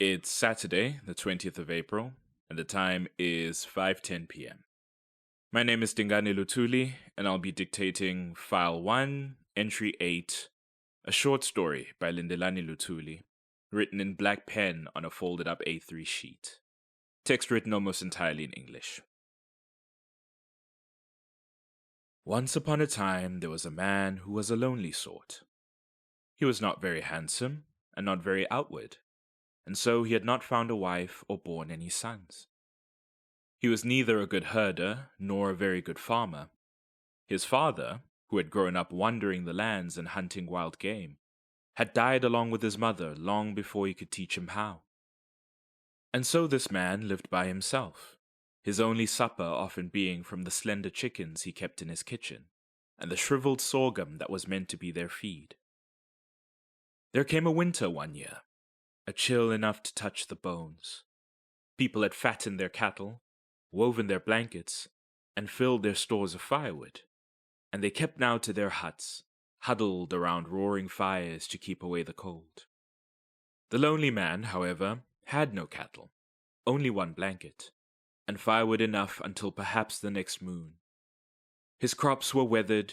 It's Saturday, the 20th of April, and the time is 5:10 p.m. My name is Dingane Lutuli, and I'll be dictating File 1, Entry 8, a short story by Dlamini Lutuli, written in black pen on a folded-up A3 sheet. Text written almost entirely in English. Once upon a time, there was a man who was a lonely sort. He was not very handsome, and not very outward, and so he had not found a wife or borne any sons. He was neither a good herder nor a very good farmer. His father, who had grown up wandering the lands and hunting wild game, had died along with his mother long before he could teach him how. And so this man lived by himself, his only supper often being from the slender chickens he kept in his kitchen, and the shriveled sorghum that was meant to be their feed. There came a winter one year, a chill enough to touch the bones. People had fattened their cattle, woven their blankets, and filled their stores of firewood, and they kept now to their huts, huddled around roaring fires to keep away the cold. The lonely man, however, had no cattle, only one blanket, and firewood enough until perhaps the next moon. His crops were weathered,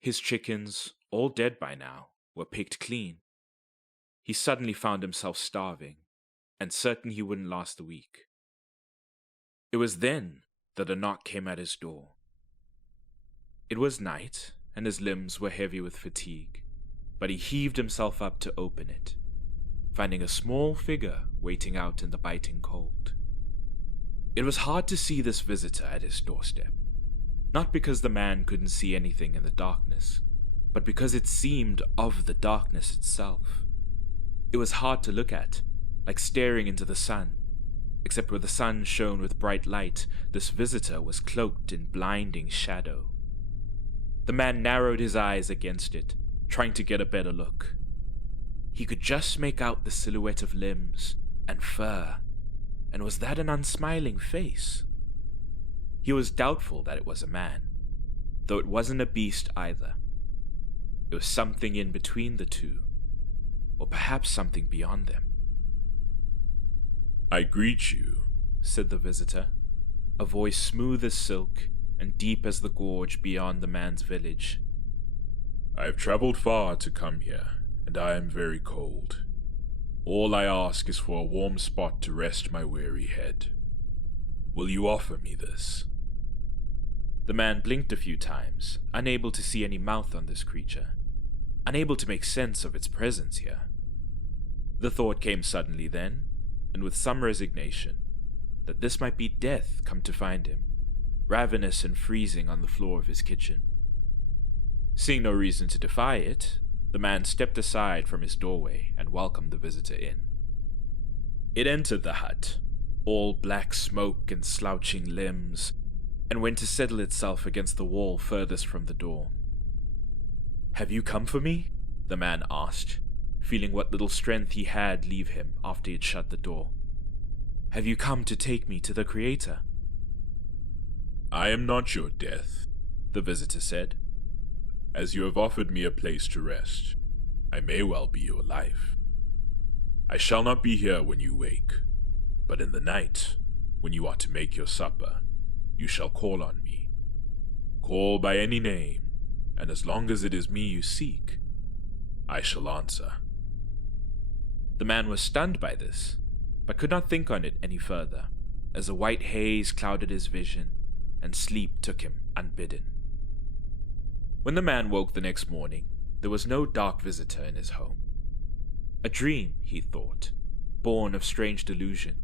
his chickens, all dead by now, were picked clean. He suddenly found himself starving, and certain he wouldn't last a week. It was then that a knock came at his door. It was night, and his limbs were heavy with fatigue, but he heaved himself up to open it, finding a small figure waiting out in the biting cold. It was hard to see this visitor at his doorstep, not because the man couldn't see anything in the darkness, but because it seemed of the darkness itself. It was hard to look at, like staring into the sun, except where the sun shone with bright light, this visitor was cloaked in blinding shadow. The man narrowed his eyes against it, trying to get a better look. He could just make out the silhouette of limbs and fur, and was that an unsmiling face? He was doubtful that it was a man, though it wasn't a beast either. It was something in between the two, or perhaps something beyond them. "I greet you," said the visitor, a voice smooth as silk and deep as the gorge beyond the man's village. "I have traveled far to come here, and I am very cold. All I ask is for a warm spot to rest my weary head. Will you offer me this?" The man blinked a few times, unable to see any mouth on this creature, unable to make sense of its presence here. The thought came suddenly then, and with some resignation, that this might be death come to find him, ravenous and freezing on the floor of his kitchen. Seeing no reason to defy it, the man stepped aside from his doorway and welcomed the visitor in. It entered the hut, all black smoke and slouching limbs, and went to settle itself against the wall furthest from the door. "Have you come for me?" the man asked, feeling what little strength he had leave him after he had shut the door. "Have you come to take me to the Creator?" "I am not your death," the visitor said. "As you have offered me a place to rest, I may well be your life. I shall not be here when you wake, but in the night, when you are to make your supper, you shall call on me. Call by any name, and as long as it is me you seek, I shall answer." The man was stunned by this, but could not think on it any further, as a white haze clouded his vision, and sleep took him unbidden. When the man woke the next morning, there was no dark visitor in his home. A dream, he thought, born of strange delusion.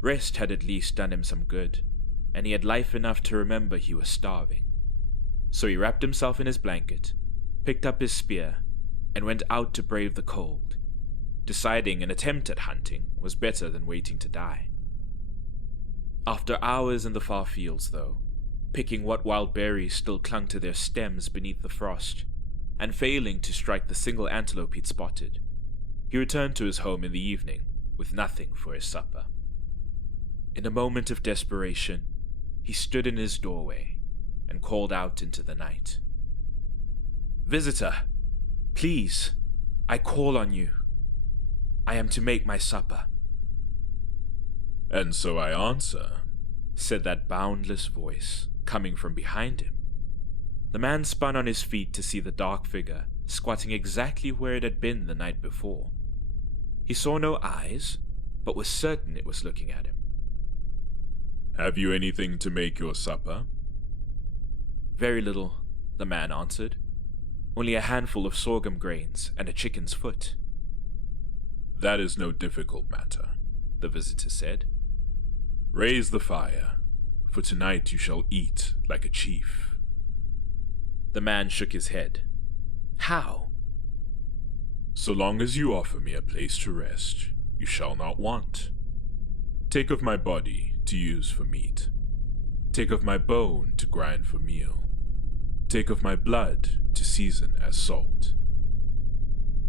Rest had at least done him some good, and he had life enough to remember he was starving. So he wrapped himself in his blanket, picked up his spear, and went out to brave the cold, deciding an attempt at hunting was better than waiting to die. After hours in the far fields, though, picking what wild berries still clung to their stems beneath the frost, and failing to strike the single antelope he'd spotted, he returned to his home in the evening with nothing for his supper. In a moment of desperation, he stood in his doorway and called out into the night. "Visitor, please, I call on you. I am to make my supper." And so I answer, said that boundless voice, coming from behind him. The man spun on his feet to see the dark figure squatting exactly where it had been the night before. He saw no eyes, but was certain it was looking at him. Have you anything to make your supper? Very little, the man answered. Only a handful of sorghum grains and a chicken's foot. That is no difficult matter, the visitor said. Raise the fire, for tonight you shall eat like a chief. The man shook his head. How? So long as you offer me a place to rest, you shall not want. Take of my body to use for meat. Take of my bone to grind for meal. Take of my blood to season as salt.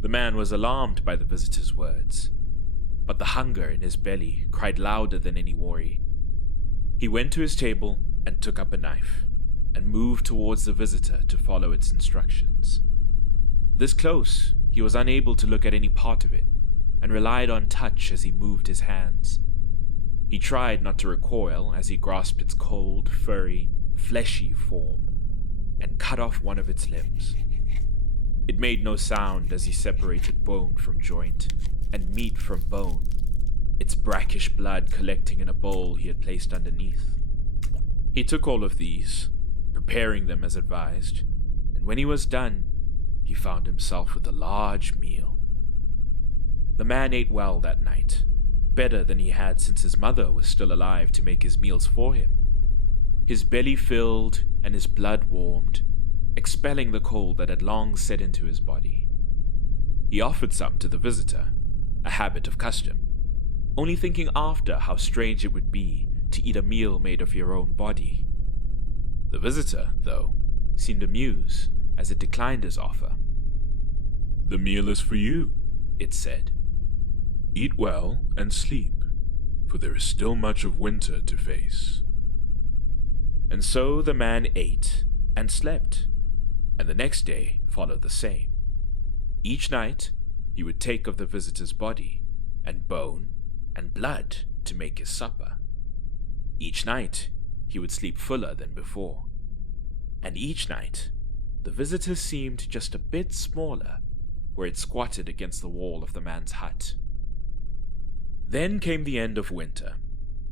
The man was alarmed by the visitor's words, but the hunger in his belly cried louder than any worry. He went to his table and took up a knife, and moved towards the visitor to follow its instructions. This close, he was unable to look at any part of it, and relied on touch as he moved his hands. He tried not to recoil as he grasped its cold, furry, fleshy form, and cut off one of its limbs. It made no sound as he separated bone from joint, and meat from bone, its brackish blood collecting in a bowl he had placed underneath. He took all of these, preparing them as advised, and when he was done, he found himself with a large meal. The man ate well that night, better than he had since his mother was still alive to make his meals for him. His belly filled and his blood warmed, expelling the cold that had long set into his body. He offered some to the visitor, a habit of custom, only thinking after how strange it would be to eat a meal made of your own body. The visitor, though, seemed amused as it declined his offer. The meal is for you, it said. Eat well and sleep, for there is still much of winter to face. And so the man ate and slept, and the next day followed the same. Each night, he would take of the visitor's body, and bone, and blood to make his supper. Each night, he would sleep fuller than before. And each night, the visitor seemed just a bit smaller, where it squatted against the wall of the man's hut. Then came the end of winter,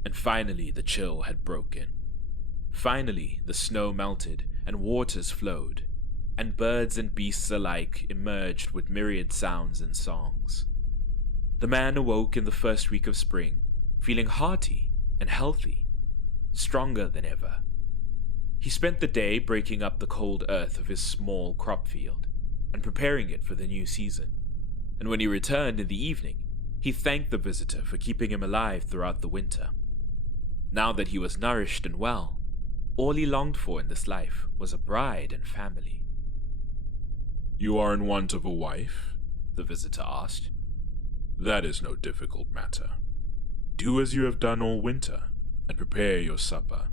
and finally the chill had broken. Finally, the snow melted and waters flowed, and birds and beasts alike emerged with myriad sounds and songs. The man awoke in the first week of spring, feeling hearty and healthy, stronger than ever. He spent the day breaking up the cold earth of his small crop field and preparing it for the new season, and when he returned in the evening, he thanked the visitor for keeping him alive throughout the winter. Now that he was nourished and well, all he longed for in this life was a bride and family. You are in want of a wife? The visitor asked. That is no difficult matter. Do as you have done all winter, and prepare your supper.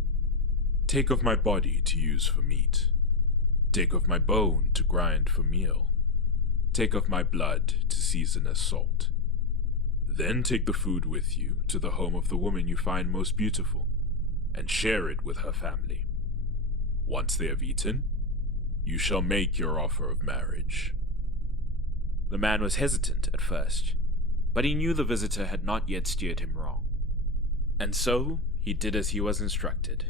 Take of my body to use for meat. Take of my bone to grind for meal. Take of my blood to season as salt. Then take the food with you to the home of the woman you find most beautiful, and share it with her family. Once they have eaten, you shall make your offer of marriage. The man was hesitant at first, but he knew the visitor had not yet steered him wrong. And so he did as he was instructed.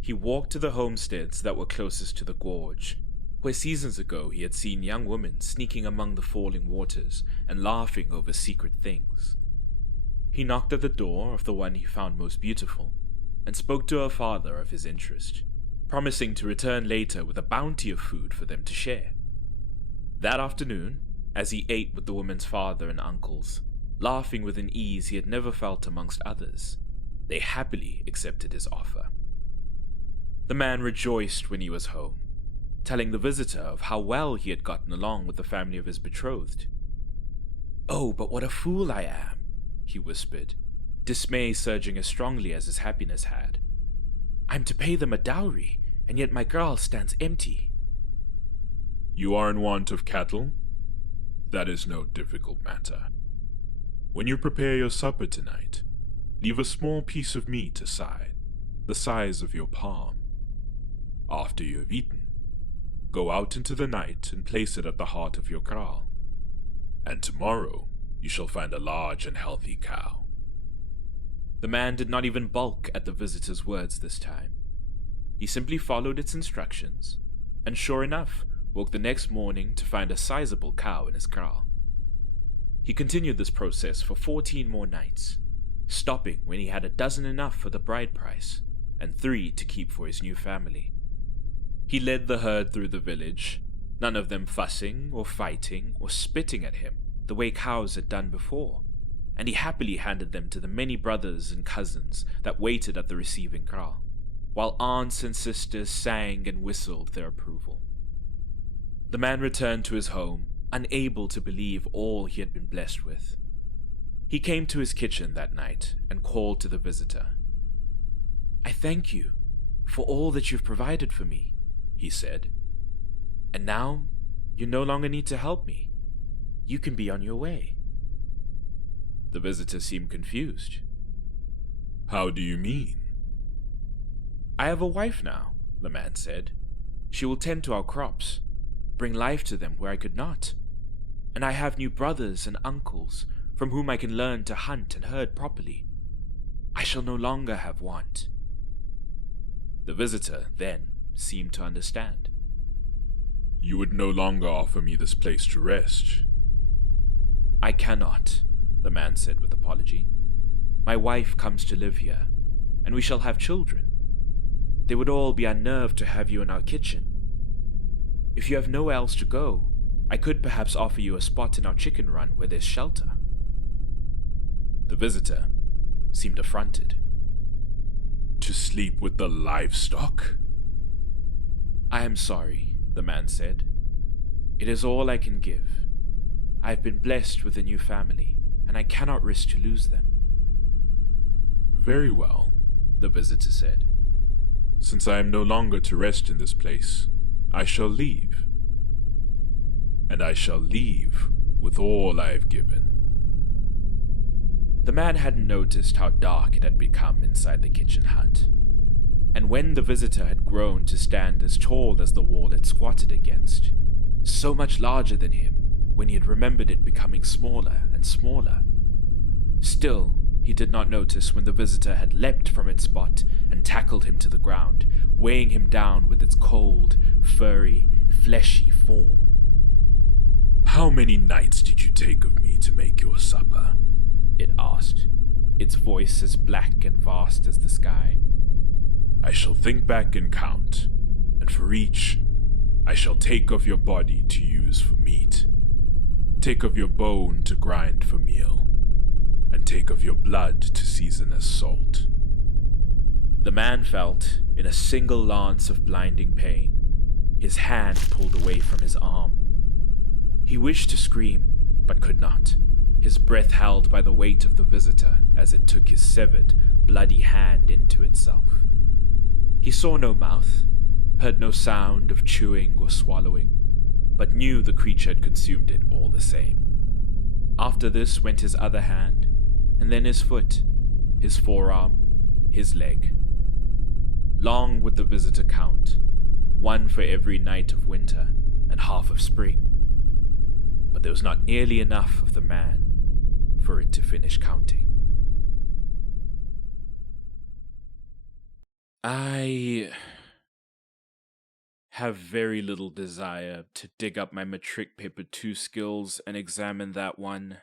He walked to the homesteads that were closest to the gorge, where seasons ago he had seen young women sneaking among the falling waters and laughing over secret things. He knocked at the door of the one he found most beautiful, and spoke to her father of his interest, promising to return later with a bounty of food for them to share. That afternoon, as he ate with the woman's father and uncles, laughing with an ease he had never felt amongst others, they happily accepted his offer. The man rejoiced when he was home, telling the visitor of how well he had gotten along with the family of his betrothed. "Oh, but what a fool I am," he whispered, dismay surging as strongly as his happiness had. "I'm to pay them a dowry, and yet my girl stands empty." You are in want of cattle? That is no difficult matter. When you prepare your supper tonight, leave a small piece of meat aside, the size of your palm. After you have eaten, go out into the night and place it at the heart of your kraal. And tomorrow you shall find a large and healthy cow. The man did not even balk at the visitor's words this time. He simply followed its instructions, and sure enough, woke the next morning to find a sizable cow in his kraal. He continued this process for 14 more nights, stopping when he had a dozen enough for the bride price, and 3 to keep for his new family. He led the herd through the village, none of them fussing or fighting or spitting at him the way cows had done before, and he happily handed them to the many brothers and cousins that waited at the receiving kraal, while aunts and sisters sang and whistled their approval. The man returned to his home, unable to believe all he had been blessed with. He came to his kitchen that night and called to the visitor. "I thank you for all that you've provided for me," he said. "And now you no longer need to help me. You can be on your way." The visitor seemed confused. How do you mean? "I have a wife now," the man said. "She will tend to our crops, bring life to them where I could not. And I have new brothers and uncles from whom I can learn to hunt and herd properly. I shall no longer have want." The visitor then seemed to understand. You would no longer offer me this place to rest. "I cannot," the man said with apology. "My wife comes to live here, and we shall have children. They would all be unnerved to have you in our kitchen. If you have nowhere else to go, I could perhaps offer you a spot in our chicken run where there's shelter." The visitor seemed affronted. To sleep with the livestock? "I am sorry," the man said. "It is all I can give. I have been blessed with a new family, and I cannot risk to lose them." Very well, the visitor said. Since I am no longer to rest in this place, I shall leave. And I shall leave with all I have given. The man hadn't noticed how dark it had become inside the kitchen hut, and when the visitor had grown to stand as tall as the wall it squatted against, so much larger than him when he had remembered it becoming smaller and smaller. Still, he did not notice when the visitor had leapt from its spot and tackled him to the ground, weighing him down with its cold, furry, fleshy form. How many nights did you take of me to make your supper? It asked, its voice as black and vast as the sky. I shall think back and count, and for each, I shall take of your body to use for meat, take of your bone to grind for meal, and take of your blood to season as salt. The man felt, in a single lance of blinding pain, his hand pulled away from his arm. He wished to scream, but could not, his breath held by the weight of the visitor as it took his severed, bloody hand into itself. He saw no mouth, heard no sound of chewing or swallowing, but knew the creature had consumed it all the same. After this went his other hand, and then his foot, his forearm, his leg. Long would the visitor count, one for every night of winter and half of spring. But there was not nearly enough of the man for it to finish counting. I have very little desire to dig up my matric paper 2 skills and examine that one.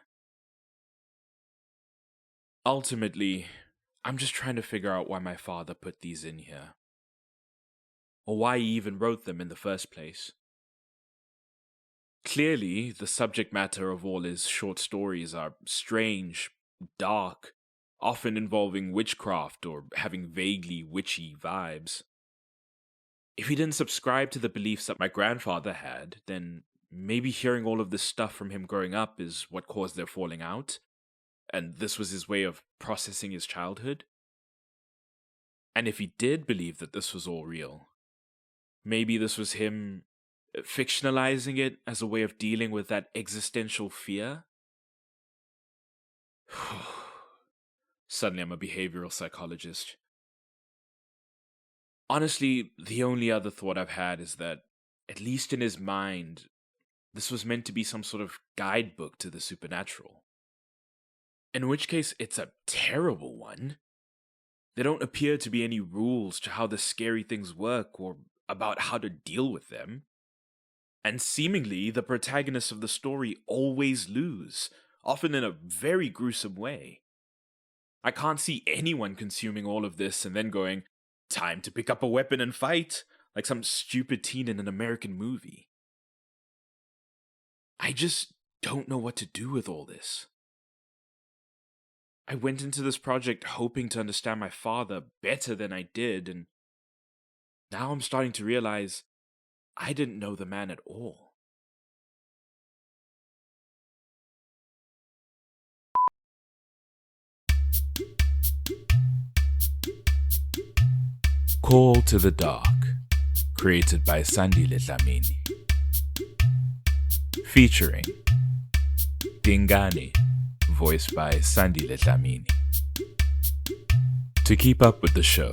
Ultimately, I'm just trying to figure out why my father put these in here, or why he even wrote them in the first place. Clearly, the subject matter of all his short stories are strange, dark, often involving witchcraft or having vaguely witchy vibes. If he didn't subscribe to the beliefs that my grandfather had, then maybe hearing all of this stuff from him growing up is what caused their falling out, and this was his way of processing his childhood. And if he did believe that this was all real, maybe this was him fictionalizing it as a way of dealing with that existential fear. Suddenly I'm a behavioral psychologist. Honestly, the only other thought I've had is that, at least in his mind, this was meant to be some sort of guidebook to the supernatural. In which case, it's a terrible one. There don't appear to be any rules to how the scary things work or about how to deal with them. And seemingly, the protagonists of the story always lose, often in a very gruesome way. I can't see anyone consuming all of this and then going, time to pick up a weapon and fight, like some stupid teen in an American movie. I just don't know what to do with all this. I went into this project hoping to understand my father better than I did, and now I'm starting to realize I didn't know the man at all. Call to the Dark, created by Sandile Dlamini. Featuring Dingane, voiced by Sandile Dlamini. To keep up with the show,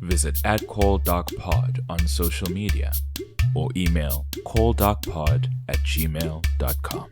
visit @CallDarkPod on social media or email calldarkpod@gmail.com.